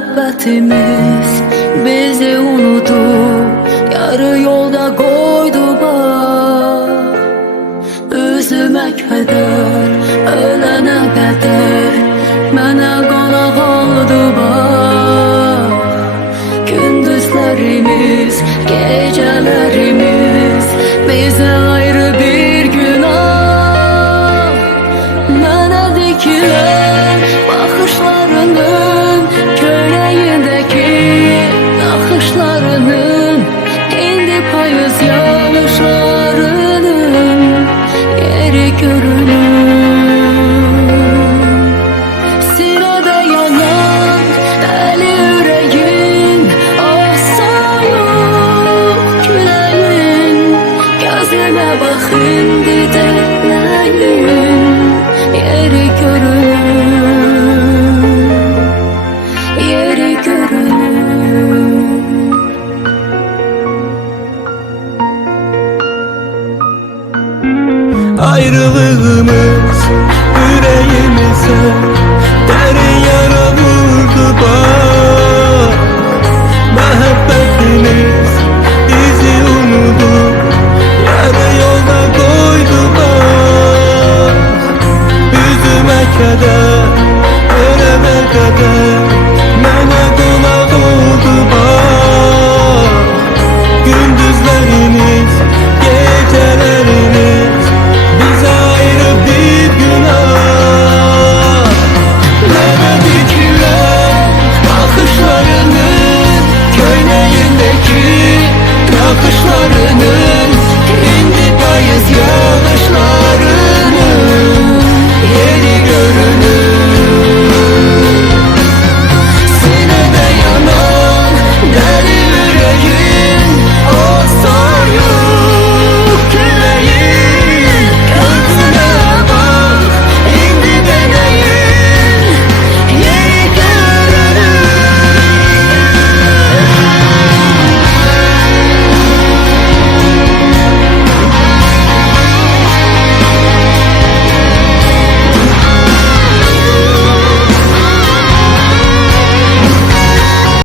Məhəbbətimiz bizi unudub, yarı yolda qoydu bax. Üzümə kədər, ölənə qədər mənə qonaq oldu bax. Gündüzlərimiz, gecələrimiz bizə ayrı bir günah. Mənə dikilən baxışlarının köynəyindəki naxışlarının, indi payız yağışlarının yeri görünür. Sinədə yanan dəli ürəyin, ah soyuq küləyin, gözümə bax indi də nəyin yeri görünür.